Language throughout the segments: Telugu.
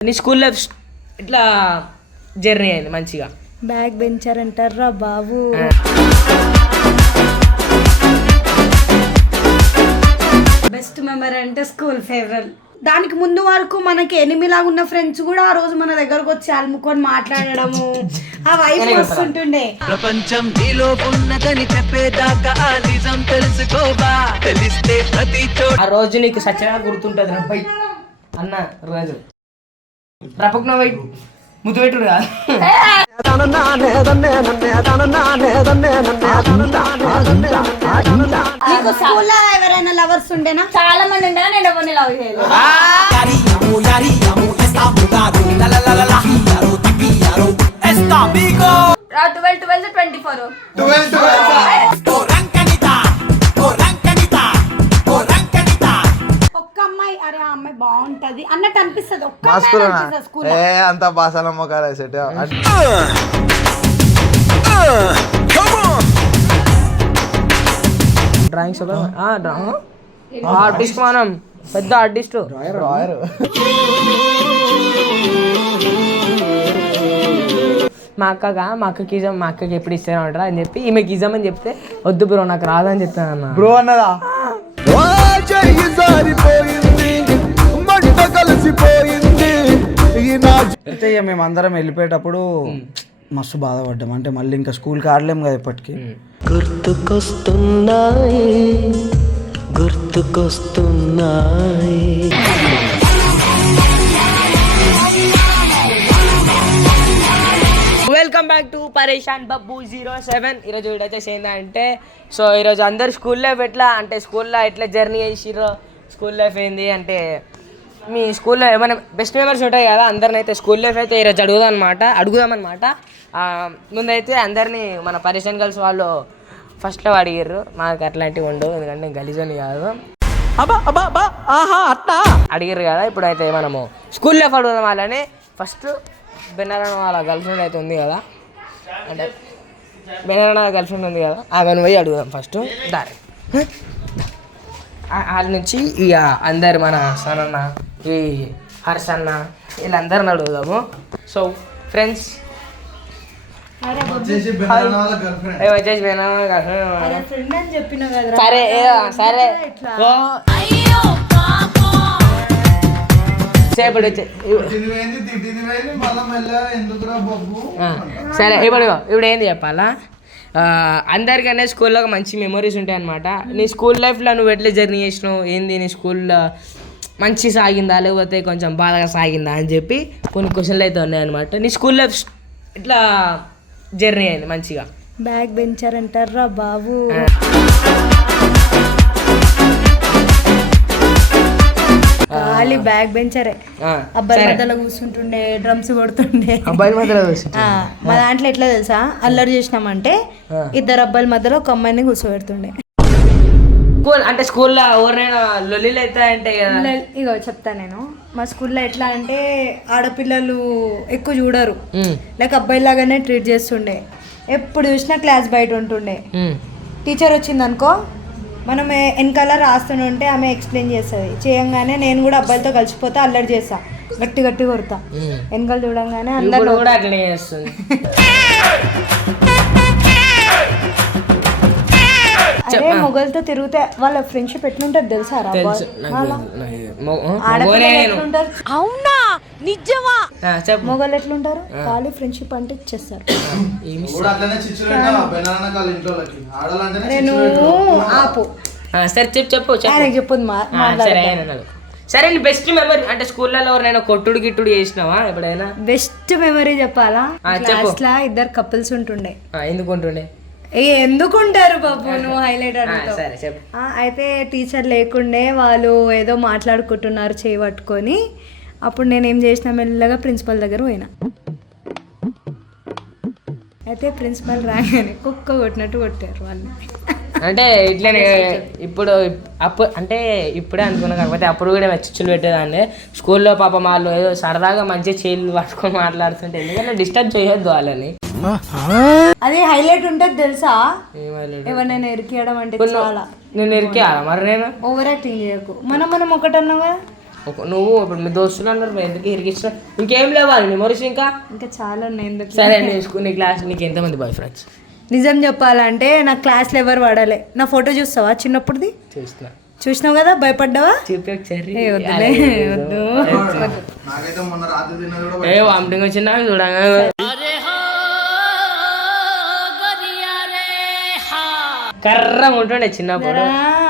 నీ స్కూల్ లైఫ్ ఇట్లా జర్నీ అయింది మంచిగా? బ్యాక్ బెంచర్ అంటారా బాబు బెస్ట్ మెమరీ అంటే స్కూల్ ఫేవరెట్ దానికి ముందు వరకు మనకి ఎనిమిలాగా ఉన్న ఫ్రెండ్స్ కూడా ఆ రోజు మన దగ్గరకు వచ్చి అలుముకొని మాట్లాడడము. ఆ వైఫ్ వస్తుంటుండే ప్రపంచం నీలో ఉన్నదని చెప్పేదాకా ఆ నిజం తెలుసుకోవా? తెలిస్తే ప్రతి చోట ఆ రోజు నీకు సచ్చగా గుర్తుంటుంది అన్న రోజు. రపకున బై ముద్దు పెట్టుడు కాదు నీకు స్కూల్లో ఎవరైనా లవర్స్ ఉండేనా చాలా మంది ఉండగా నేను ఎవరిని లవ్ చేయలేదు ట్వెల్వ్ ట్వెల్వ్ ట్వంటీ ఫోర్ ఒక్క బాగుంటది అన్నట్టు అనిపిస్తుంది. ఒక్క స్కూల్ ఏ అంత బాసాల మొక్కలు సెట్ డ్రాయింగ్స్ ఆర్టిస్ట్ మనం. పెద్ద ఆర్టిస్ట్. రాయరు మా అక్కగా మా అక్కకి ఇజం మా అక్కకి ఎప్పుడు ఇస్తాను అంటారా? అని చెప్పి ఈమెకి ఇజం అని చెప్తే వద్దు బ్రో నాకు రాదని చెప్తాను అన్న బ్రో అన్నదా? అయితే ఇక మేము అందరం వెళ్ళిపోయేటప్పుడు మస్తు బాధపడ్డాం. అంటే మళ్ళీ ఇంకా స్కూల్కి ఆడలేము కదా ఇప్పటికి. గుర్తుకొస్తున్నాయి. గుర్తుకొస్తున్నాయి. Welcome back to Pareshan Babbu zero seven ఈరోజు వీడియో వచ్చేసి ఏంటంటే సో ఈరోజు అందరు స్కూల్ లైఫ్ ఎట్లా అంటే స్కూల్లో ఎట్లా జర్నీ చేసిర్రో స్కూల్ లైఫ్ ఏంది అంటే మీ స్కూల్లో ఏమైనా బెస్ట్ మెమరీస్ ఉంటాయి కదా అందరిని అయితే స్కూల్ లైఫ్ అయితే ఈరోజు అడుగుదాం అనమాట అడుగుదాం అనమాట ముందైతే అందరినీ మన పరేషాన్ గర్ల్స్ వాళ్ళు ఫస్ట్లో అడిగారు మాకు అట్లాంటివి ఉండవు ఎందుకంటే గలీజని కాదు. అడిగారు కదా ఇప్పుడైతే మనము స్కూల్ లైఫ్ అడుగుదాం వాళ్ళని. ఫస్ట్ బెనారన్ వాళ్ళ గర్ల్ ఫ్రెండ్ అయితే ఉంది కదా. అంటే బెనారన్ గర్ల్ ఫ్రెండ్ ఉంది కదా ఆమెను పోయి అడుగుదాం ఫస్ట్ దారి. వాళ్ళ నుంచి ఇక అందరు మన సనన్న ఈ హర్షన్న వీళ్ళందరిని అడుగుదాము. సో ఫ్రెండ్స్ వచ్చేసి సరే సరే. సేపటి సరే ఇప్పుడు ఇప్పుడు ఏంది చెప్పాలా? అందరికనే స్కూల్లో మంచి మెమరీస్ ఉంటాయి అనమాట నీ స్కూల్ లైఫ్లో నువ్వు ఎట్లా జర్నీ చేసినావు? ఏంది నీ స్కూల్లో మంచి సాగిందా? లేకపోతే కొంచెం బాధగా సాగిందా అని చెప్పి కొన్ని క్వశ్చన్లు అయితే ఉన్నాయన్నమాట. నీ స్కూల్ లైఫ్ ఇట్లా జర్నీ అయింది మంచిగా? బ్యాక్ బెంచర్ అంటారా బాబు ఖాళీ బ్యాక్ బెంచరే అబ్బాయి. మధ్యలో కూర్చుంటుండే డ్రమ్స్ కొడుతుండే. అబ్బాయిల మధ్యలో మా దాంట్లో ఎట్లా తెలుసా? అల్లరి చేసినామంటే. ఇద్దరు అబ్బాయిల మధ్యలో ఒక అమ్మాయిని కూర్చోబెడుతుండే. స్కూల్ అంటే స్కూల్లో ఎవరైనా లొల్లిలు అవుతాయంటే కదా. ఇగో చెప్తా నేను. మా స్కూల్లో ఎట్లా అంటే ఆడపిల్లలు ఎక్కువ చూడరు. లైక్ అబ్బాయిలాగానే ట్రీట్ చేస్తుండే. ఎప్పుడు చూసినా క్లాస్ బయట ఉంటుండే. టీచర్ వచ్చింది అనుకో మనం వెనకాల రాస్తుంటే ఆమె ఎక్స్ప్లెయిన్ చేస్తుంది. చేయంగానే నేను కూడా అబ్బాయిలతో కలిసిపోతే అల్లరి చేస్తా. గట్టి గట్టి కొడతా. వెనకాల చూడంగానే అందరు కూడా అట్లనే చేస్తుంది. అదే మొగలతో తిరిగితే వాళ్ళ ఫ్రెండ్షిప్ ఎట్లుంటుంది తెలుసా తెలుసు. బాయ్? నాకు వాళ్ళ నాకు మొ- ఆ, ఆడపిల్లలు మొగోనే నేను. ఎట్లుంటారు? ఆ, చెప్పు. మొగలు ఎట్లుంటారు? ఖాళీ ఫ్రెండ్షిప్ అంటే ఇచ్చేస్తారు నేను ఆపు. ఆ, సరే చెప్పు చెప్పు చెప్పు. సరే. సరే నీ బెస్ట్ మెమరీ అంటే స్కూల్లో ఎవరైనా కొట్టుడు గిట్టుడు చేసినావా ఎప్పుడైనా? బెస్ట్ మెమరీ చెప్పాలా? ఆ, చెప్పు. క్లాస్ లా ఇద్దరు కపుల్స్ ఉంటుండే. ఆ, ఎందుకు ఉంటుండే? ఏ ఎందుకు ఉంటారు బాబు నువ్వు హైలైట్ అడుగుతావు అయితే టీచర్ లేకుండే వాళ్ళు ఏదో మాట్లాడుకుంటున్నారు చేయి పట్టుకొని. అప్పుడు నేను ఏం చేసిన మెల్లగా ప్రిన్సిపల్ దగ్గర పోయినా. అయితే ప్రిన్సిపల్ రాగానే కుక్క కొట్టినట్టు కొట్టారు వాళ్ళు అంటే ఇట్లనే ఇప్పుడు అప్పుడు అంటే ఇప్పుడే అనుకున్నా కాకపోతే అప్పుడు కూడా చిచ్చులు పెట్టేదాన్ని. స్కూల్లో పాపం వాళ్ళు ఏదో సరదాగా మంచిగా చేతులు పట్టుకొని మాట్లాడుతుంటే ఎందుకంటే డిస్టర్బ్ చేయొద్దు వాళ్ళని. అదే హైలైట్ ఉంటుంది తెలుసా? ఏమీ ఎవరినైనా ఎరికియడం అంటే చాలా. నేను ఇరికేయాలా మరి నేను? ఓవర్ యాక్టింగ్ చేయకు. మనం మనం ఒకటన్నావా? ఒక- నువ్వు ఇప్పుడు మీ దోస్తులు అన్నారు ఎందుకు ఇరికిచ్చిన ఇంకేం లేవా మెమరీస్ ఇంకా? ఇంకా చాలా ఉన్నాయి ఎందుకు? సరే నీ స్కూల్ నీ క్లాస్ నీకు ఎంతమంది బాయ్ ఫ్రెండ్స్ నిజం చెప్పాలంటే నా క్లాస్లో ఎవరు పడలే నా ఫోటో చూస్తావా చిన్నప్పుడుది? చూస్తున్నా. చూసినావు కదా? భయపడ్డావా? చూపి ఒకసారి. ఏ కర్ర ఉంటుండే చిన్నప్పుడు.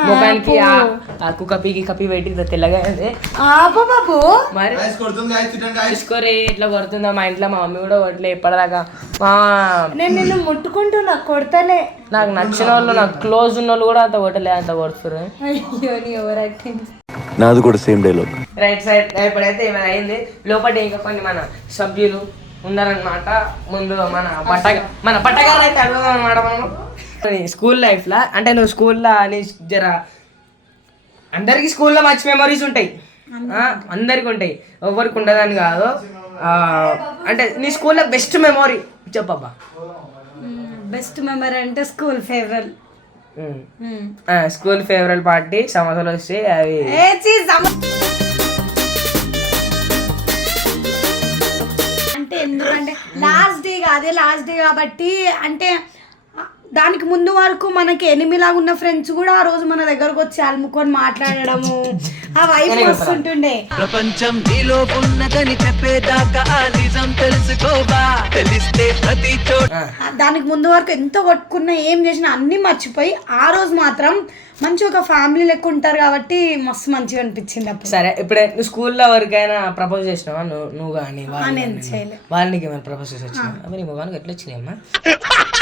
ముఖానికి ఆ- ఆ కుక్క పీకి కప్పి పెట్టి తెల్లగా బాబు. మరి తీసుకోరే ఇట్లా కొడుతుందా మా ఇంట్లో మా మమ్మీ కూడా కొట్టలే ఇప్పటిదాకా. మా నేను నిన్ను ముట్టుకుంటున్నా కొడతలే. నాకు నచ్చిన వాళ్ళు నాకు క్లోజ్ ఉన్న వాళ్ళు కూడా అంత కొట్టలే అంత కొడుతున్నారు అయ్యో నీ ఓవర్ యాక్టింగ్ నాది కూడా సేమ్ డైలాగ్ రైట్ సైడ్ ఇప్పుడైతే ఏమైనా అయింది? లోపల ఇంకా కొన్ని మన సభ్యులు ఉన్నారనమాట ముందు మన పట్టగ మన పట్టగారు అయితే అడుగుదాం అనమాట మనం. స్కూల్ లైఫ్లో? అంటే నువ్వు స్కూల్లో అని జర అందరికి స్కూల్లో మంచి మెమరీస్ ఉంటాయి. అందరికి ఉంటాయి. ఎవరికి ఉండదని కాదు. అంటే నీ స్కూల్లో బెస్ట్ మెమరీ చెప్పబ్బా. బెస్ట్ మెమరీ అంటే school favourite school favourite party సమస్యలు వస్తే అవి. అంటే ఎందుకంటే లాస్ట్ డే కాదే లాస్ట్ డే కాబట్టి అంటే దానికి ముందు వరకు మనకి ఎనిమిలాగా ఉన్న ఫ్రెండ్స్ కూడా ఆ రోజు మన దగ్గరకు వచ్చి అలుముకొని మాట్లాడడము. ఆ వైఫ్ వస్తుంటుండే. ప్రపంచం నీలో ఉన్నదని చెప్పేదాకా ఆ నిజం తెలుసుకోవా? తెలిస్తే ప్రతి దానికి ముందు వరకు ఎంత కొట్టుకున్నా ఏం చేసినా అన్నీ మర్చిపోయి ఆ రోజు మాత్రం మంచి ఒక ఫ్యామిలీ లెక్క ఉంటారు కాబట్టి మస్తు మంచిగా అనిపించింది అప్పుడు. సరే ఇప్పుడే నువ్వు స్కూల్లో ఎవరికైనా ప్రపోజ్ చేసినావా? నువ్వు నువ్వు కానీ వాళ్ళు నేను కానీ? చేయలే. వాళ్ళు నీకు ఏమైనా ప్రపోజ్ చేసి వచ్చినా నీ ముఖానికి ఎట్లా వచ్చినాయమ్మా?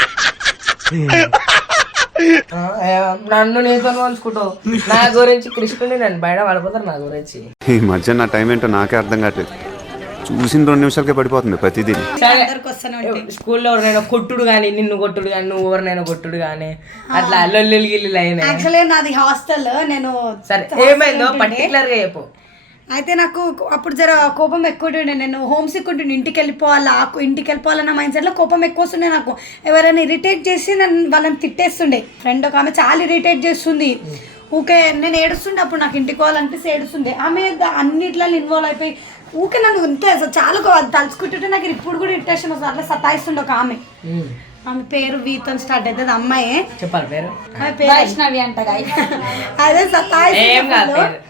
నన్ను నీతో పోల్చుకుంటావు. నా గురించి కృష్ణుని నన్ను బయట పడిపోతారు నా గురించి. ఈ మధ్య నా టైం ఏంటో నాకే అర్థం కావట్లేదు. చూసిన రెండు నిమిషాలకే పడిపోతుంది ప్రతిదీ. స్కూల్లో ఎవరినైనా కొట్టుడు కానీ నిన్ను కొట్టుడు కానీ నువ్వు ఎవరినైనా కొట్టుడు కానీ అట్లా లొల్లిలు గిల్లులు అయినాయి. యాక్చువల్గా నాది హాస్టల్ నేను సరే ఏమైందో పర్టికులర్గా చెప్పు. అయితే నాకు అప్పుడు జర కోపం ఎక్కువ ఉంటుండే నేను హోమ్ సిక్ ఉంటుండే. ఇంటికి వెళ్ళిపోవాలా ఆ- ఇంటికి వెళ్ళిపోవాలన్న మైండ్ సెట్లో కోపం ఎక్కువ వస్తుండే నాకు. ఎవరైనా ఇరిటేట్ చేసి నన్ను వాళ్ళని తిట్టేస్తుండే. ఫ్రెండ్ ఒక ఆమె చాలా ఇరిటేట్ చేస్తుంది. ఊకే నేను ఏడుస్తుండే అప్పుడు నాకు ఇంటికి పోవాలనిపిస్తే ఏడుస్తుండే. ఆమె అన్నిట్లో ఇన్వాల్వ్ అయిపోయి ఊకే నన్ను ఇంత అసలు చాలా తలుచుకుంటుంటే నాకు ఇప్పుడు కూడా ఇరిటేషన్ వస్తుంది. అట్లా సతాయిస్తుండే ఒక ఆమె. ఆమె పేరు వీతో స్టార్ట్ అవుతుంది అమ్మాయి. చెప్పాలి పేరు. వైష్ణవి అంట అదే సతాయిస్తుంది పేరు.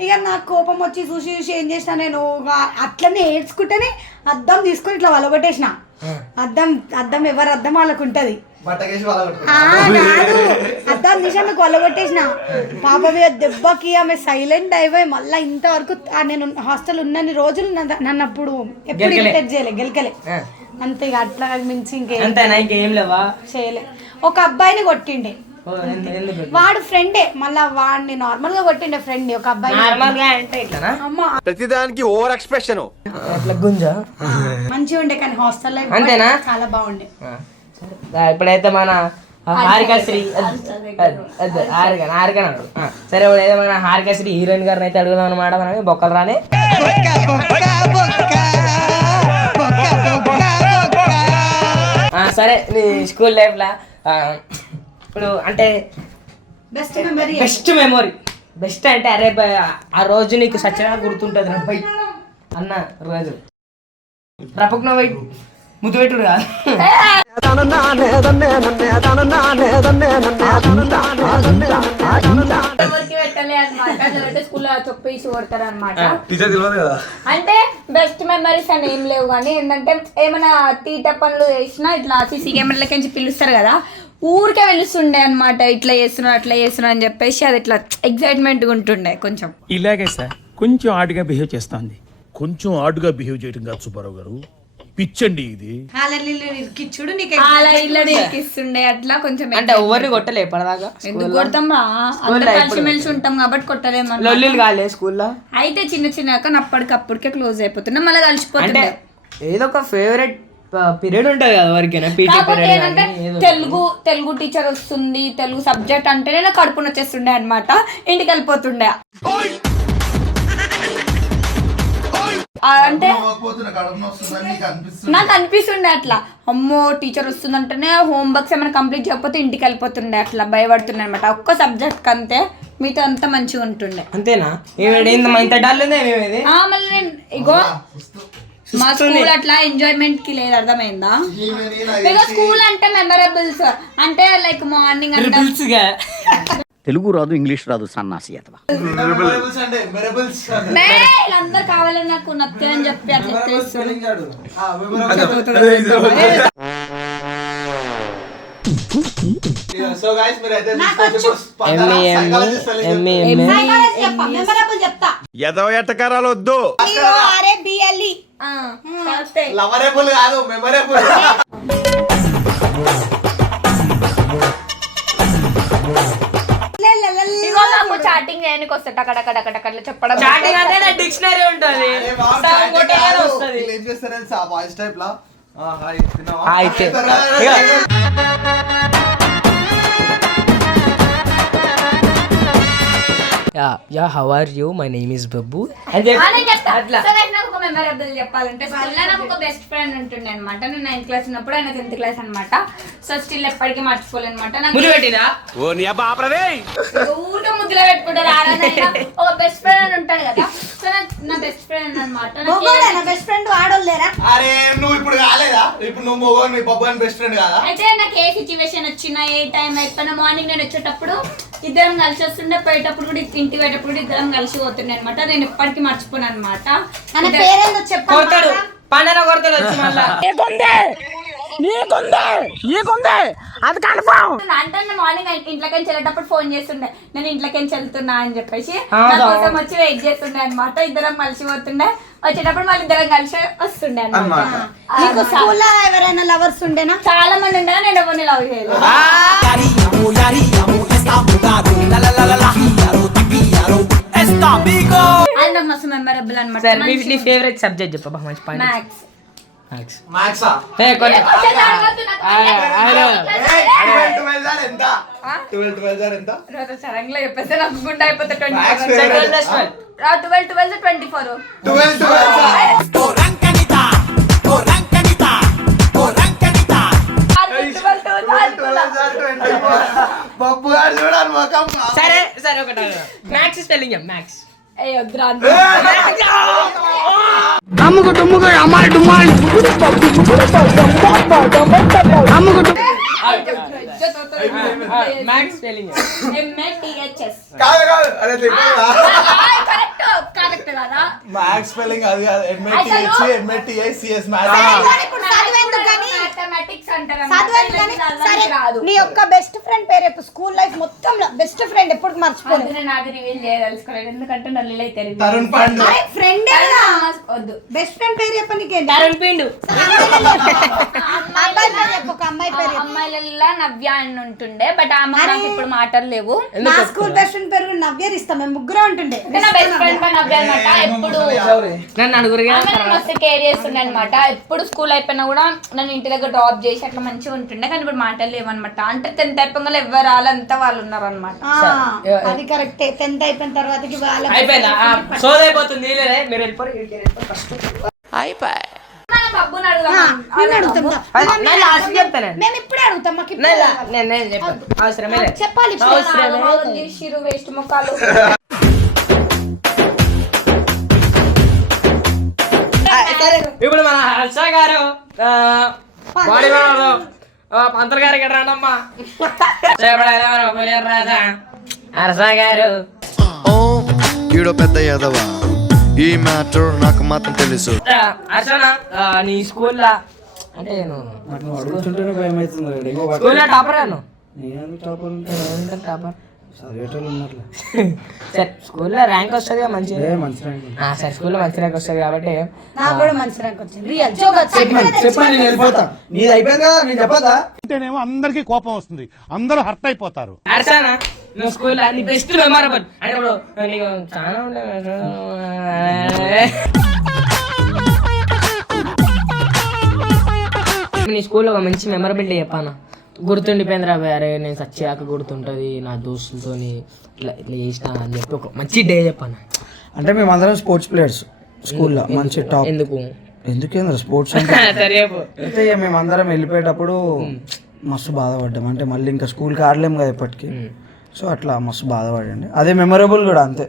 ఇక నాకు కోపం వచ్చి చూసి చూసి ఏం చేసిన నేను అట్లనే ఏడ్చుకుంటేనే అద్దం తీసుకొని ఇట్లా వలగొట్టేసిన. అద్దం అద్దం ఎవరు అద్దం వాళ్ళకు ఉంటది. అద్దం తీసి ఆమెకు వలగొట్టేసిన. పాప మీద దెబ్బకి ఆమె సైలెంట్ అయిపోయి మళ్ళీ ఇంతవరకు నేను హాస్టల్ ఉన్నన్ని రోజులు నన్ను- నన్ను అప్పుడు ఎప్పుడు. ఇరిటేట్ చేయలే గెలకలే. అంతే ఇక అట్లా మించి ఇంకేం అంతేనా? ఇంకేం లేవా? చేయలే. ఒక అబ్బాయిని కొట్టిండే. వాడు ఫ్రెండే. మళ్ళా వాడిని నార్మల్గా కొట్టిండే ఫ్రెండ్ ఒక అబ్బాయి నార్మల్గా అంటే ఇట్లానా? అమ్మ. ప్రతిదానికి ఓవర్ ఎక్స్ప్రెషన్. అట్లా గుంజ? మంచిగా ఉండే కానీ హాస్టల్ లైఫ్ అంతేనా? చాలా బాగుండే. ఇప్పుడైతే మన హారికశ్రీ హారిక హారిక అన్నాడు. ఆ, సరే మన హారికశ్రీ హీరోయిన్ గారిని అయితే అడుగుదాం అనమాట మనం బొక్కలు రాని. ఆ, సరే నీ స్కూల్ లైఫ్లో? ఇప్పుడు అంటే best memory best memory best అంటే అరే బై, ఆ రోజు నీకు సచ్చగా గుర్తుంటుంది రా బై. అన్న రోజు. రపక్న బై ముద్దు పెట్టుడు కాదు ఎవరికి పెట్టలే లేదంటే స్కూల్లో చొప్పేసి కొడతారు అనమాట టీచర్ తెలియదు కదా? అంటే బెస్ట్ మెమరీస్ అని ఏం లేవు కానీ ఏంటంటే ఏమైనా తీట పనులు చేసినా ఇట్లా సీసీ కెమెరాలకి నుంచి పిలుస్తారు కదా ఊరికే పిలుస్తుండే అనమాట ఇట్లా చేస్తున్నా అట్లా చేస్తున్నా అని చెప్పేసి అది ఇట్లా ఎగ్జైట్మెంట్గా ఉంటుండే కొంచెం. ఇలాగే సార్ కొంచెం ఆడుగా బిహేవ్ చేస్తోంది. కొంచెం ఆడుగా బిహేవ్ చేయడం కాదు సుబ్బారావు గారు. పిచ్చండి ఇది. ఇరికిచ్చుడు నీకు అలా ఇల్లు ఎక్కిస్తుండే అట్లా కొంచెం అంటే ఎవరిని కొట్టలే ఇప్పటిదాకా? ఎందుకు కొడతాం రా అందరం కలిసిమెలిసి ఉంటాం కాబట్టి కొట్టలేము అన్నమాట. లొల్లిలు కాలే స్కూల్లో? అయితే చిన్న చిన్న కానీ అప్పటికప్పుడికే క్లోజ్ అయిపోతున్నాం మళ్ళీ కలిసిపోతుండే. ఏదో ఒక ఫేవరెట్ పీరియడ్ ఉంటుంది కదా ఎవరికైనా PT period Telugu Telugu teacher వస్తుంది తెలుగు సబ్జెక్ట్ అంటేనే నాకు కడుపున వచ్చేస్తుండే అనమాట ఇంటికి వెళ్ళిపోతుండే. అంటే నీకు అనిపిస్తుంది నాకు అనిపిస్తుండే అట్లా. అమ్మో టీచర్ వస్తుందంటేనే హోంవర్క్స్ ఏమైనా కంప్లీట్ చేయకపోతే ఇంటికి వెళ్ళిపోతుండే అట్లా భయపడుతుండే అనమాట ఒక్క సబ్జెక్ట్ అంతే మీతో అంతా మంచిగా ఉంటుండే. అంతేనా? ఇంత డల్ ఇగో. మా స్కూల్ అట్లా ఎంజాయ్మెంట్కి లేదు అర్థమైందా? ఇగో స్కూల్ అంటే మెమరబుల్స్ అంటే లైక్ మార్నింగ్ అంటే తెలుగు రాదు ఇంగ్లీష్ రాదు సన్నాసి అతవా మెమరబుల్స్ అంటే మెమరబుల్స్ మే, వీళ్ళందరూ కావాలని నాకు నచ్చని చెప్పి అట్లా ఎట్టకారాలు వద్దు. అరే బిఎల్ఈ ఆ, కరెక్టే. లవరబుల్ కాదు మెమరబుల్ ఇగో నాకు చాటింగ్ చేయడానికి వస్తా టక టక టక టక అట్లా చెప్పడం చాటింగ్ అంటే నా డిక్షనరీ ఉంటుంది. Hi. Ya ya how are you my name is Babbu. అట్లా. ఒక మెమరబుల్ చెప్పాలంటే స్కూల్లో నాకు ఒక బెస్ట్ ఫ్రెండ్ ఉంటుండే అనమాట నేను నైన్త్ క్లాస్ ఉన్నప్పుడు ఆయన టెన్త్ క్లాస్ అనమాట సో స్టిల్ ఎప్పటికీ మర్చిపోలే అనమాట నాకు ముందు పెట్టినా? ఓ నీ అబ్బా ఆపరదే ఊట ముద్దులో పెట్టుకుంటారు? ఆ ఒక బెస్ట్ ఫ్రెండ్ అని ఉంటాడు కదా. సో నా- నా బెస్ట్ ఫ్రెండ్ అనమాట నా బెస్ట్ ఫ్రెండ్ ఆడోళ్ళేరా అరే నువ్వు ఇప్పుడు కాలేదా ఇప్పుడు నువ్వు మొగోని మీ బొబ్బు అని బెస్ట్ ఫ్రెండ్ కాదా? అయితే నాకు ఏ సిచ్యువేషన్ వచ్చినా ఏ టైం అయిపోయినా మార్నింగ్ నేను వచ్చేటప్పుడు ఇద్దరం కలిసి వస్తుండే పోయేటప్పుడు కూడా ఇంటికి పోయేటప్పుడు కూడా ఇద్దరం కలిసి పోతుండే అనమాట నేను ఎప్పటికీ మర్చిపోను అనమాట పేరేందో కొడతాడు. పండన కొడతాడు వచ్చి మళ్ళా. అంటే నేను మార్నింగ్ ఇంట్లోకి వెళ్ళేటప్పుడు ఫోన్ చేస్తుండే. నేను ఇంట్లోకి వెళ్తున్నా అని చెప్పేసి నా. కోసం వచ్చి వెయిట్ చేస్తుండే అనమాట ఇద్దరం కలిసి పోతుండే. వచ్చేటప్పుడు మళ్ళీ ఇద్దరం కలిసి వస్తుండే అనమాట నీకు స్కూల్లో ఎవరైనా లవర్స్ ఉండేనా? చాలా మంది ఉండగా నేను ఎవరిని లవ్ చేయలేదు. అండ్ మస్తు మెమరబుల్ అన్నమాట సరే మీ నీ ఫేవరెట్ సబ్జెక్ట్ చెప్పు బాగా మంచి పాయింట్ మ్యాథ్స్ అయిపోతే బొబ్బు గారు చూడాలి మొఖం. సరే సరే ఒకటి మ్యాథ్స్ స్పెల్లింగ్ మ్యాథ్స్ ఏ! వద్దురా మ్యాథ్స్ స్పెల్లింగ్ కాదు కాదు అరే తెలియదా కరెక్ట్ కరెక్ట్ కదా మ్యాథ్స్ స్పెల్లింగ్ అది కాదు M A T H M A T I C S నీ యొక్క బెస్ట్ ఫ్రెండ్ పేరు స్కూల్ లైఫ్ మొత్తంలో బెస్ట్ ఫ్రెండ్ ఎప్పుడు మర్చిపోలేదు నేను అది రివీల్ చేయదలుచుకోలేదు ఎందుకంటే నల్లి అయితే తరుణ్ పండు. ఫ్రెండ్ వద్దు బెస్ట్ ఫ్రెండ్ పేరు చెప్ప నీకేంటి తరుణ్ పిండు. అబ్బాయి పేరు చెప్పు ఒక అమ్మాయి పేరు చెప్పు. అమ్మాయిలలో నవ్య అని ఉంటుండే బట్ ఆమె నాకు ఇప్పుడు మాటలు లేవు. నా స్కూల్ బెస్ట్ ఫ్రెండ్ పేరు కూడా నవ్యర్ ఇస్తాం మేము ముగ్గురు ఉంటుండే. నా బెస్ట్ ఫ్రెండ్ నవ్య అనమాట ఎప్పుడు నన్ను నన్ను మస్తు కేర్ చేస్తుండే అనమాట ఎప్పుడు స్కూల్ అయిపోయినా కూడా నన్ను ఇంటి దగ్గర డ్రాప్ చేసి అట్లా మంచిగా ఉంటుండే కానీ ఇప్పుడు మాటలు లేవన్నమాట అంటే టెన్త్ అయిపోయిన ఎవరు వాళ్ళంతా వాళ్ళు ఉన్నారు అనమాట ఆ, అది కరెక్టే టెన్త్ అయిపోయిన తర్వాతకి వాళ్ళ అయిపోయిందా? సోది అయిపోతుంది వీళ్ళే. మీరు వెళ్ళిపోరు వీడికి మేము ఇప్పుడే అడుగుతాం మాకు అవసరమే. చెప్పాలి వేస్ట్ ఇప్పుడు మన హర్ష గారు ఆ, బాడీ వాడు పంతులు గారికి రాజా. హర్ష గారు. పెద్ద యాదవ. ఈ మ్యాటర్ నాకు మాత్రం తెలుసు. ఆ, నీ స్కూల్లో అంటే నేను భయం అవుతుంది స్కూల్లో టాపర్ అను నేను టాపర్ అంటే టాపర్? చదివేటోళ్ళు ఉన్నట్లే సరే స్కూల్లో ర్యాంక్ వస్తుంది మంచిగా? ఏ మంచి ర్యాంక్ సరే స్కూల్లో మంచి ర్యాంక్ వస్తుంది కాబట్టి నాకు కూడా మంచి ర్యాంక్ వచ్చింది. రియల్ జోక్ చెప్పండి చెప్పండి నేను వెళ్ళిపోతా. నీది అయిపోయింది కదా నేను చెప్పదా? అంటేనేమో అందరికీ కోపం వస్తుంది. అందరూ హర్ట్ అయిపోతారు. నువ్వు స్కూల్లో నీ బెస్ట్ మెమరబుల్ అంటే ఇప్పుడు నీకు చాలా నీ స్కూల్లో ఒక మంచి మెమరబిలిటీ చెప్పాను? గుర్తుండిపోయిందిరా భయ్, అరే నేను సచ్చాక గుర్తుంటుంది నా దోస్తులతోని ఇట్లా ఇట్లా చేసిన అని చెప్పి ఒక మంచి డే చెప్పాను? అంటే మేమందరం స్పోర్ట్స్ ప్లేయర్స్ స్కూల్లో మంచి టాప్ ఎందుకు? ఎందుకేంద్ర స్పోర్ట్స్. అయితే ఇక మేమందరం వెళ్ళిపోయేటప్పుడు మస్తు బాధపడ్డాం. అంటే మళ్ళీ ఇంకా స్కూల్కి ఆడలేము కదా ఇప్పటికి. సో అట్లా మస్తు బాధపడండి. అదే మెమొరబుల్ కూడా అంతే.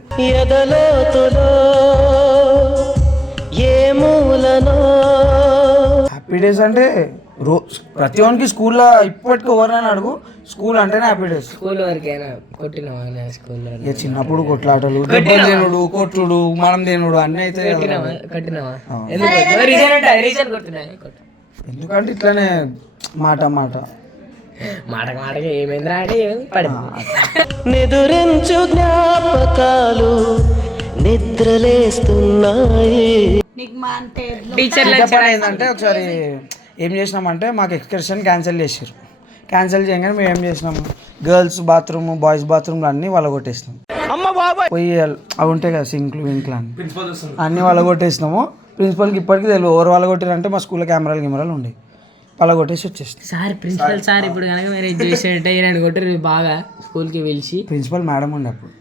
హ్యాపీ డేస్ అంటే రో ప్రతి ఒక్కరికి స్కూల్లో ఇప్పటికీ ఎవరైనా అడుగు స్కూల్ అంటేనే హ్యాపీ డేస్ స్కూల్ వరకేనా? కొట్టినావా? స్కూల్లో ఇక చిన్నప్పుడు కొట్లాటలు దెబ్బలు తినుడు కొట్టుడు మనం తినుడు అన్నీ అయితే ఎందుకంటే ఇట్లానే మాట మాట. మాటకు మాటకి ఏమైందిరా అంటే ఏమైంది పడింది. నిదురించు జ్ఞాపకాలు నిద్రలేస్తున్నాయి. మా అంటే ఏంటంటే ఒకసారి ఏం చేసినామంటే మాకు ఎక్స్కర్షన్ క్యాన్సిల్ చేసారు క్యాన్సిల్ చేయగానే మేము ఏం చేసినాము గర్ల్స్ బాత్రూమ్ బాయ్స్ బాత్రూమ్లు అన్నీ వాళ్ళ కొట్టేసినాం పోయి అవి ఉంటాయి కదా సింక్లు వింక్లు అని అన్నీ వాళ్ళ కొట్టేసినాము ప్రిన్సిపల్కి ఇప్పటికీ తెలియదు. ఎవరు వాళ్ళ కొట్టారంటే మా స్కూల్లో కెమెరాలు కెమెరాలు ఉండేవి వాళ్ళ కొట్టేసి వచ్చేస్తాం సార్ ప్రిన్సిపల్ సార్ ఇప్పుడు కనుక మీరు చేసేటట్టే ఈయన కొట్టారు బాగా స్కూల్కి పిలిచి. ప్రిన్సిపల్ మేడం ఉండే అప్పుడు.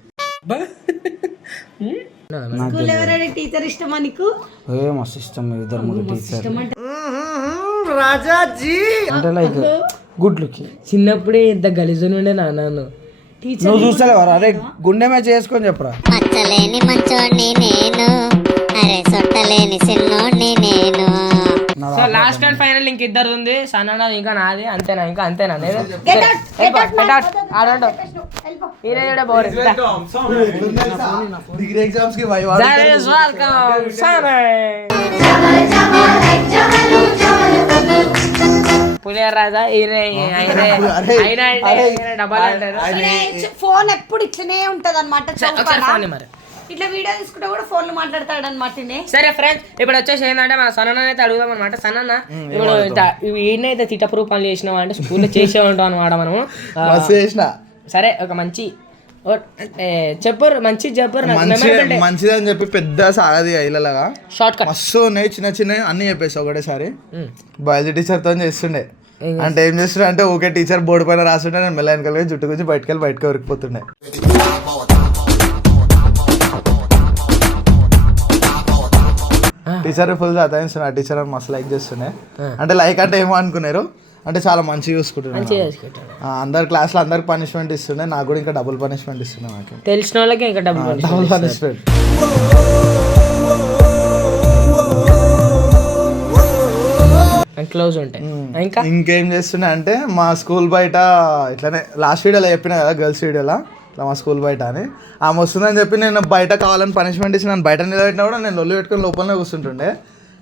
టీచర్ ఇష్టమా నీకు? ఏ మస్తు ఇష్టం ఇద్దరు ముగ్గురు టీచర్ అంటే లైక్ గుడ్ లుక్ చిన్నప్పుడే ఇంత గలీజుని ఉండే నాన్న నువ్వు చూస్తలేవారా అరే గుండె మ్యాచ్ చేసుకొని చెప్పరా? మచ్చలేని మంచోడిని నేను. అరే సొట్టలేని సిన్నోడిని నేను. సో లాస్ట్ అండ్ ఫైనల్ ఇంక ఇద్దరు ఉంది. సన్నది ఇంకా నాది. అంతేనా ఇంకా అంతేనా? నేను పులియర్ రాజా ఫోన్ ఎప్పుడు ఇట్లనే ఉంటది అనమాట ఒకసారి ఫోన్ మరి ఇట్లా వీడియో తీసుకుంటే కూడా ఫోన్లో మాట్లాడతాడు అనమాట సరే ఫ్రెండ్స్ ఇప్పుడు వచ్చేసి ఏంటంటే మన సన్న అయితే అడుగుదాం అనమాట సన్న ఇప్పుడు ఈయనైతే తిట్టపురు పనులు చేసినావా అంటే స్కూల్లో చేసే ఉంటాం అనమాట మనము చేసిన. సరే ఒక మంచి చెప్పరు మంచి చెప్పరు మంచి మంచిదని చెప్పి పెద్ద సాగది ఇళ్ళలాగా. షార్ట్ కట్ మస్తు ఉన్నాయి చిన్న చిన్న అన్ని చెప్పేసి ఒకటేసారి. బయాలజీ టీచర్తో చేస్తుండే. అంటే ఏం చేస్తుండే అంటే ఓకే టీచర్ బోర్డు పైన రాస్తుంటే నేను మెల్ల వెనకాల జుట్టు గురించి బయటకు వెళ్ళి బయటకు ఉరికిపోతుండే టీచర్ ఫుల్ చదివిస్తున్నా టీచర్ అని మస్తు లైక్ చేస్తుండే. అంటే లైక్ అంటే ఏమో అనుకున్నారు. అంటే చాలా మంచిగా చూసుకుంటున్నాను అందరు క్లాస్లో అందరికి పనిష్మెంట్ ఇస్తుండే. నాకు కూడా ఇంకా డబుల్ పనిష్మెంట్ ఇస్తుండే నాకు తెలిసిన వాళ్ళకి ఇంకా డబ్బులు డబుల్ పనిష్మెంట్ క్లోజ్ ఉంటాయి. ఇంకా? ఇంకేం చేస్తున్నా అంటే మా స్కూల్ బయట ఇట్లానే లాస్ట్ వీడియోలో చెప్పిన కదా గర్ల్స్ వీడియోలో ఇట్లా మా స్కూల్ బయట అని. ఆమె వస్తుందని చెప్పి నేను బయట కావాలని పనిష్మెంట్ ఇచ్చి నన్ను బయట నిలబెట్టినా కూడా నేను లొల్లి పెట్టుకొని లోపలనే కూర్చుంటుండే.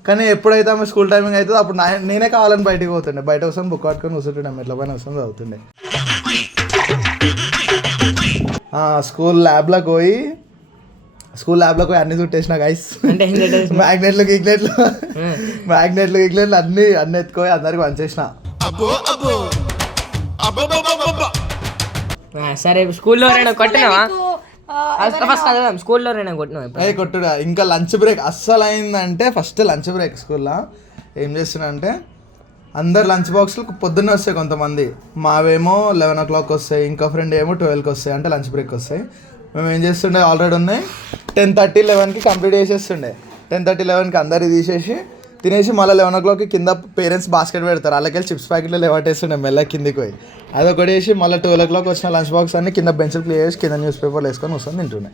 కానీ ఎప్పుడైతే ఆమె స్కూల్ టైమింగ్ అవుతుందో అప్పుడు నేనే కావాలని బయటికి పోతుండే. బయట వస్తాను బుక్ పట్టుకొని కూర్చుంటుండే. మెట్ల పైన వస్తాను చదువుతుండే. ఆ, స్కూల్ ల్యాబ్లోకి పోయి స్కూల్ ల్యాబ్లోకి పోయి అన్ని చుట్టేసిన గైస్? మ్యాగ్నెట్లు గిగ్నెట్లు మ్యాగ్నెట్లు గిగ్నెట్లు అన్ని అన్ని ఎత్తుకొని అందరికి పంచేసిన. ఆ, సరే స్కూల్లో ఎవరైనా కొట్టినావా? ఫస్ట్ చదువుదాం స్కూల్లో కొట్టినావా కొట్టుడా ఇంకా లంచ్ బ్రేక్. అస్సలు అయిందంటే ఫస్ట్ లంచ్ బ్రేక్ స్కూల్లో. ఏం చేస్తున్నా అంటే అందరు లంచ్ బాక్స్లు పొద్దున్నే వస్తాయి కొంతమంది. మావేమో లెవెన్ ఓ క్లాక్ వస్తాయి ఇంకా ఫ్రెండ్ ఏమో ట్వెల్వ్కి వస్తాయి అంటే లంచ్ బ్రేక్ వస్తాయి. మేము ఏం చేస్తుండే ఆల్రెడీ ఉన్నాయి. టెన్ థర్టీ లెవెన్కి కంప్లీట్ చేసేస్తుండే. టెన్ థర్టీ లెవెన్కి అందరు తీసేసి తినేసి మళ్ళీ లెవెన్ ఓ క్లాక్కి కింద పేరెంట్స్ బాస్కెట్ పెడతారు. అలాగే చిప్స్ ప్యాకెట్లు లేవట్టేస్తుండే మెల్ల కిందికి పోయి. అదొకటి వేసి మళ్ళీ ట్వెల్వ్ ఓ క్లాక్ వచ్చిన లంచ్ బాక్స్ అన్ని కింద బెంచ్లు క్లియర్ చేసి కింద న్యూస్ పేపర్లు వేసుకొని వస్తుంది తింటుండే.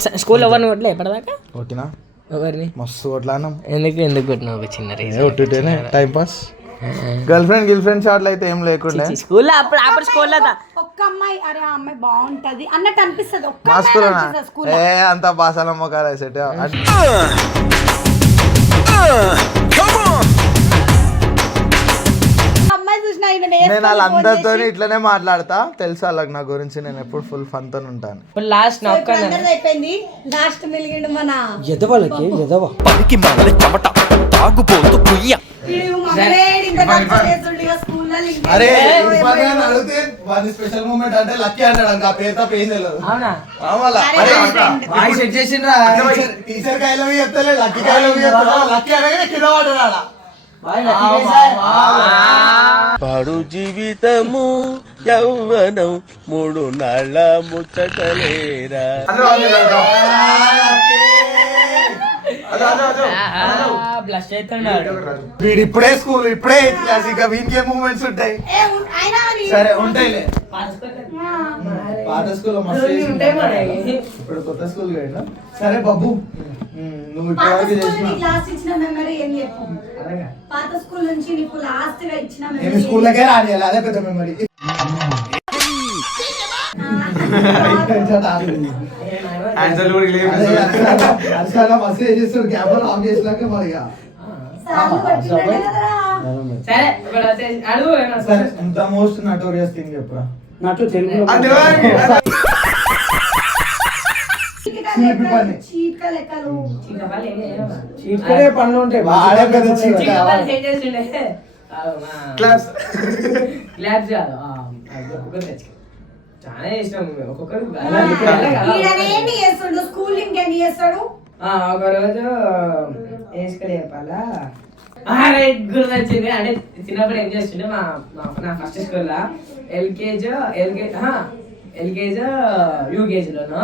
స- స్కూల్లో ఎవరిని కొట్టలే ఎప్పటిదాకా ఓకేనా ఎవరిని? మస్తు కొట్లానం ఎందుకు ఎందుకు కొట్టినావు ఒక చిన్న reason ఒట్టుటేనే time pass girl friend girl friend షాట్లు అయితే ఏం లేకుండే. స్కూల్లో అప్పుడు అప్పుడు స్కూల్లో ఒక్క అమ్మాయి అరే ఆ అమ్మాయి బాగుంటది అన్నట్టు అనిపిస్తుంది. ఒక్క మా స్కూల్ స్కూల్ ఏ అంత పాసాల మొక్కలు సెట్ నేను వాళ్ళందరితో ఇట్లనే మాట్లాడతా. తెలుసు వాళ్ళకి నా గురించి నేను ఎప్పుడు ఫుల్ ఫన్తో ఉంటాను. ఇప్పుడు లాస్ట్ అయిపోయింది. లాస్ట్ మిలిగిండు మన ఎదవలకి ఎదవ? అరే అడిగితే వాడి స్పెషల్ మూమెంట్ అంటే లక్కీ ఆ పేరు తప్ప ఏం తెలియదు టీచర్ కాయలు చెప్తలే లక్కీ కాయలు చెప్తా లక్కీ అనగానే కింద పడ్డాడు పాడు జీవితము యౌవనం మూడు నాళ్ళ ముచ్చటలేరా బ్లష్ అవుతున్నాడు వీడు ఇప్పుడే స్కూల్ ఇప్పుడే క్లాస్ ఇంకా వీనికి మూమెంట్స్ ఉంటాయి? సరే ఉంటాయిలే. పాత ఉంటాయి మనకి. చేసిండు. ఇప్పుడు కొత్త స్కూల్ సరే బాబు నువ్వు పాత స్కూల్ చేసిన నీకు లాస్ట్ ఇచ్చిన మెమరీ ఏం చెప్పు? పాత స్కూల్ నుంచి నీకు లాస్ట్గా ఇచ్చిన నేను మెమరీ స్కూల్లోకే రానియాలి అదే పెద్ద మెమరీ మస్తు చేసేస్తాడు కెమెరా ఆఫ్ చేసినాక మరి ఇక. సరే. ఇప్పుడు వచ్చేసి అడుగు ఏమన్నా సరే ఇంత మోస్ట్ నటోరియస్ థింగ్ చెప్పురా? నాకు తెలుగులో. చీట్క లెక్కలు. పనులు ఉంటాయి వాడే పెద్ద క్లాప్స్. క్లాప్స్ కాదు. చాలా ఇష్టం ఒక్కొక్కరు చేస్తుండు? స్కూల్ చేస్తాడు? ఒక రోజు వేసుకొని చెప్పాలా? రైట్ గుర్తొచ్చింది అంటే చిన్నప్పుడు ఏం చేస్తుండే మా మా- నా ఫస్ట్ స్కూల్లో ఎల్కేజీ ఎల్కేజీ ఎల్కేజీ యూకేజీలోను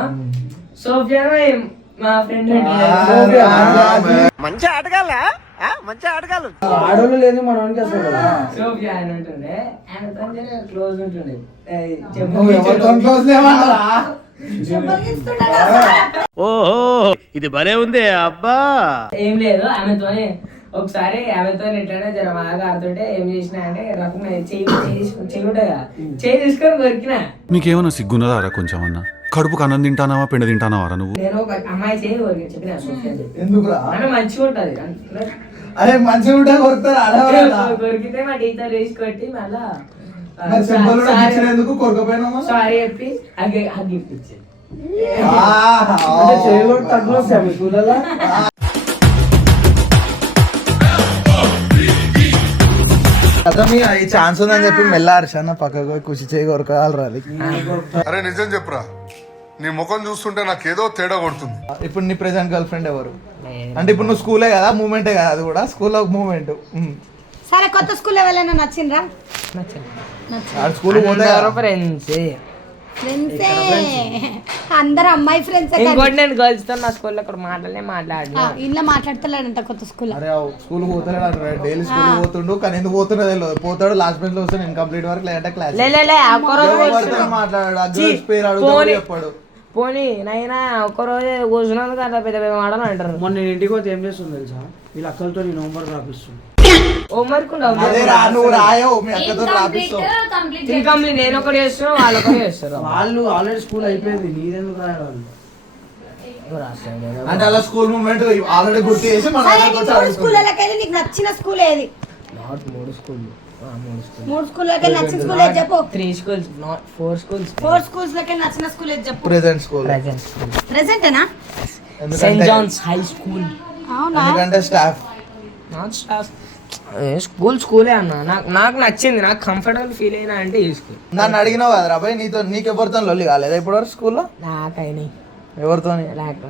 సోఫియా మా ఫ్రెండ్ మంచి ఆటగాళ్ళ మంచి ఆటగాళ్ళు ఆడోళ్ళు లేదు మనోనికి అసలు. సోఫియా ఉంటుండే. క్లోజ్ ఉంటుండే. ఓహో ఇది భలే ఉంది అబ్బా. ఏం లేదు ఆమెతోనే ఒకసారి ఆమెతో ఎట్లనే జర బాగా ఆడుతుంటే ఏం చేసిన అంటే చెయ్యి ఉంటుంది కదా. చెయ్యి తీసుకొని కొరికినా. నీకేమన్నా సిగ్గున్నదారా కొంచెం అన్న? కడుపుకు అన్నం తింటానావా పిండి తింటానావారా నువ్వు? నేను ఒక అమ్మాయి చేయి కొరికి చెప్పిన సోఫియా అని చెప్పి ఎందుకురా? అంటే మంచిగా ఉంటది. అంటే అరే మంచిగా ఉంటే కొడతారు? ఆడవాళ్ళ కొరికితే మా టీచర్ వేసి కొట్టి మళ్ళా మరి సింబల్ కూడా ఇచ్చినందుకు కొరకపోయినా సారీ చెప్పి హగ్ హగ్ ఇప్పించింది అంటే చెవిలో తగ్గులు వస్తాయి మీ స్కూళ్ళలో అతను ఈ ఛాన్స్ ఉందని చెప్పి మెల్ల అరిశాన పక్కకు పోయి కృషి చేయి కొరకాలి రాలి అరే నిజం చెప్పురా. నీ ముఖం చూస్తుంటే నాకేదో తేడా కొడుతుంది. ఇప్పుడు నీ ప్రెసెంట్ గర్ల్ ఫ్రెండ్ ఎవరు అంటే ఇప్పుడు నువ్వు స్కూలే కదా మూమెంటే కదా అది కూడా స్కూల్లో మూమెంట్ సరే కొత్త స్కూల్ ఎవరైనా నచ్చిండ్రా? స్కూల్ పోతే ఫ్రెండ్స్ ఫ్రెండ్సే అందరు అమ్మాయి ఫ్రెండ్స్ ఇంకోటి నేను గర్ల్స్తో నా స్కూల్లో అక్కడ మాటలే మాట్లాడినా ఇంట్లో మాట్లాడతలేడంట కొత్త స్కూల్ అరే స్కూల్ అంటారు డైలీ స్కూల్ పోతుండు కానీ ఎందుకు పోతున్నా తెలియదు. పోతాడు లాస్ట్ బెంచ్లో వస్తే ఇన్కంప్లీట్ వరకు లేదంటే క్లాస్ లే లే, లే ఒక్క రోజు మాట్లాడాడు. ఆ చీ, గర్ల్స్ పేరు అడుగుతాడు పోనీ. చెప్పాడు. పోనీ నైనా ఒక్క రోజు కూర్చున్నందుకు అంత పెద్ద పెద్ద మాటలు అంటారు. మొన్న నేను ఇంటికి పోతే ఏం చేస్తుంది తెలుసా? వీళ్ళ అక్కలతో నేను హోంవర్క్ రాపిస్తుంది హోంవర్క్ అదే రా నువ్వు రాయో మీ అక్కతో రాపిస్తావు. ఇన్కంప్లీట్ నేను ఒకటి చేస్తున్నా వాళ్ళు ఒకటి చేస్తారు వాళ్ళు ఆల్రెడీ స్కూల్ అయిపోయింది నీరెందుకు రాయాలి వాళ్ళు? అంటే అలా స్కూల్ మూమెంట్ ఆల్రెడీ గుర్తు చేసి మన నీకు నచ్చిన స్కూల్ ఏది? నాట్ మూడు స్కూల్ మూడు స్కూల్. మూడు స్కూళ్ళకి వెళ్ళి నచ్చిన స్కూల్ ఏది చెప్పు. Three schools not four schools. Four schools లకి నచ్చిన స్కూల్ ఏది చెప్పు. Present school. Present school. ప్రెసెంటేనా? Saint ఎందుకంటే జాన్స్ హై స్కూల్. అవునా? ఎందుకంటే స్టాఫ్. Not staff. స్కూల్ స్కూలే అన్న. నాకు నాకు నచ్చింది. నాకు కంఫర్టబుల్ ఫీల్ అయినా అంటే ఈ స్కూల్. నన్ను అడిగినావు కదా రాబాయ్ నీతో నీకు ఎవరితో లొల్లి కాలేదా ఇప్పుడు వరకు స్కూల్లో? నాకైనా ఎవరితో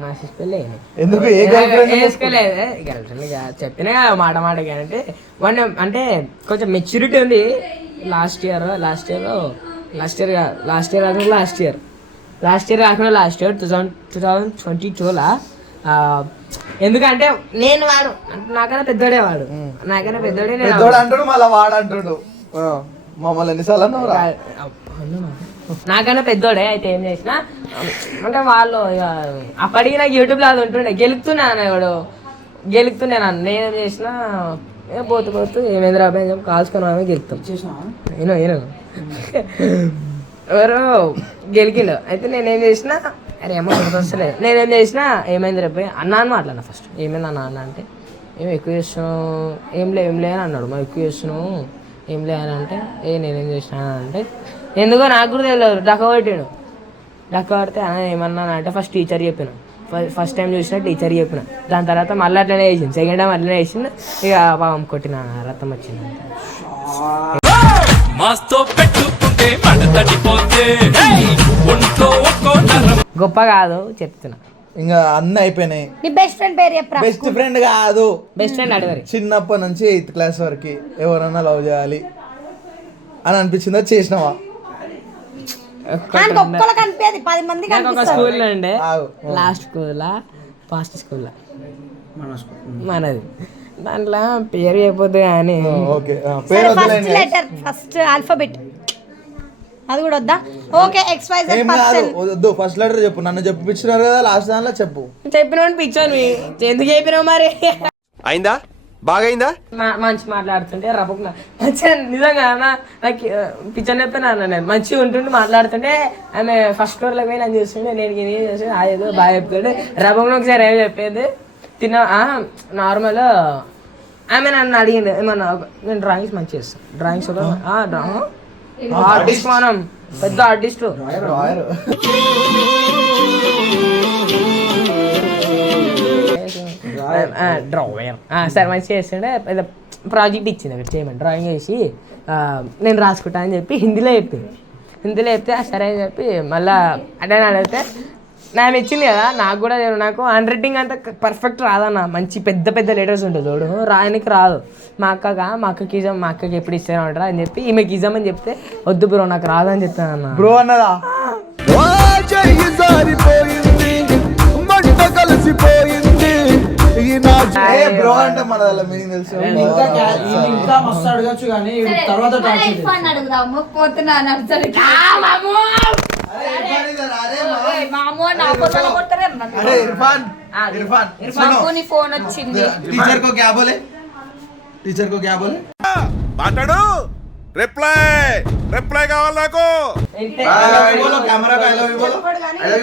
నా సిస్టర్ ఎందుకు? ఏ గర్ల్ ఫ్రెండ్ వేసుకోలేదు గర్ల్ ఫ్రెండ్ చెప్పినా మాట మాటకి అంటే వన్ అంటే కొంచెం మెచ్యూరిటీ ఉంది. Last year last year last year last year కాకుండా లాస్ట్ ఇయర్ లాస్ట్ ఇయర్ కాకుండా last year two thousand two thousand twenty టూలా ఎందుకంటే నేను వాడు. అంటే నాకన్నా పెద్దోడే వాడు. నాకన్నా పెద్దోడే అంటాడు మళ్ళీ వాడు అంటాడు. మమ్మల్ని ఎన్నిసార్లు అన్నావు రా నాకన్నా పెద్దోడే అయితే ఏం చేసిన? అంటే వాళ్ళు ఇక అప్పటికి నాకు యూట్యూబ్లో అది ఉంటుండే గెలుపుతున్నాను వాడు గెలుపుతున్నాను నేనేం చేసిన ఏ పోతూ పోతూ ఏమైంది రాబాయ్ అని చెప్పి కాల్చుకొని ఆమె గెలుపుతాం. నేను నేను ఎవరో గెలికిండు. అయితే నేనేం చేసిన అరే ఏమో గుర్తొస్తలేదు నేనేం చేసిన ఏమైంది రేపు? అన్న అని మాట్లాడినా ఫస్ట్ ఏమైంది అన్న అన్న అంటే ఏం ఎక్కువ చేస్తున్నావు? ఏం లే ఏం లే అని అన్నాడు. మా ఎక్కువ చేస్తున్నావు? ఏం లే అని అంటే ఏ నేనేం చేసినా అంటే ఎందుకో నాకు కూడా తెలియదు. డక్క కొట్టాడు. డక్క కొడితే "ఆ, ఏమన్నా అంటే ఫస్ట్ టీచర్ చెప్పిన. ఫస్ట్ టైం చూసిన టీచర్ చెప్పిన. దాని తర్వాత మళ్ళీ అట్లనే వేసింది సెకండ్ టైం అట్లనే వేసింది ఇక పాపం కొట్టిన రథం వచ్చింది మాస్తో పెట్టుకుంటే మంట తడిపోతే. ఒంట్లో ఒక్కో నరం. గొప్ప కాదు చెప్తున్నా. ఇంకా అన్ని అయిపోయినాయి. నీ బెస్ట్ ఫ్రెండ్ పేరు చెప్పరా? బెస్ట్ ఫ్రెండ్ కాదు. బెస్ట్ ఫ్రెండ్ అడగరి. చిన్నప్పటి నుంచి ఎయిత్ క్లాస్ వరకు ఎవరన్నా లవ్ చేయాలి అని అనిపించిందా? చేసినావా? అనిపించదు పది నాకు ఒక స్కూల్లో ఉండే. లాస్ట్ స్కూల్లో ఫాస్ట్ స్కూల్. మనది. దాంట్లో పేరు చెప్పొద్దు కానీ. ఫస్ట్ లెటర్ ఫస్ట్ ఆల్ఫాబెట్ అది కూడా వద్దా? ఓకే ఎక్స్ వై వద్దు. ఫస్ట్ లెటర్ చెప్పు. నన్ను చెప్పించినారు కదా లాస్ట్ దానిలో చెప్పు. చెప్పిన మీ ఎందుకు చెప్పినావు మరి? అయిందా? బాగైందా? మా- మంచి మాట్లాడుతుంటే రపకున మంచిగా నిజంగా నాకు పిక్చర్ చెప్పినా అన్న నేను. మంచిగా ఉంటుండే మాట్లాడుతుంటే ఆమె ఫస్ట్ ఫ్లోర్లో పోయి నన్ను చూస్తుండే నేను ఇది చేసి ఆ ఏదో బాగా చెప్తుండే. రపకున ఒకసారి ఏం చెప్పేది. తిన్న నార్మల్ ఆమె నన్ను అడిగింది ఏమన్నా నేను డ్రాయింగ్స్ మంచిగా చేస్తాను డ్రాయింగ్స్ ఆర్టిస్ట్ మనం పెద్ద ఆర్టిస్ట్ డ్రాయింగ్ సరే మంచిగా చేస్తుండే పెద్ద ప్రాజెక్ట్ ఇచ్చింది అక్కడ చేయమని డ్రాయింగ్ వేసి నేను రాసుకుంటా అని చెప్పి హిందీలో చెప్పింది హిందీలో చెప్తే "ఆ, సరే అని చెప్పి మళ్ళా అంటే అడిగితే నేను ఇచ్చింది కదా నాకు కూడా. నాకు హ్యాండ్ రైటింగ్ అంతా పర్ఫెక్ట్ రాదన్న మంచి పెద్ద పెద్ద లెటర్స్ ఉంటుంది చూడు రాయనికి రాదు మా అక్కగా మా అక్కకి ఇజం మా అక్కకి ఎప్పుడు ఇస్తానంటారా అని చెప్పి ఈమెకి ఇజం అని చెప్తే వద్దు బ్రో నాకు రాదని చెప్తాను అన్న బ్రో అన్నదా బ్రో అంటే మన మీనింగ్ తెలుసు. ఇంకా తర్వాత అడుగుదాము. ఇర్ఫాన్ ఇర్ఫాన్. ఫోన్ వచ్చింది. టీచర్ కో క్యా టీచర్ కో క్యా బోలే? రిప్లై రిప్లై కావాలి నాకు. Camera I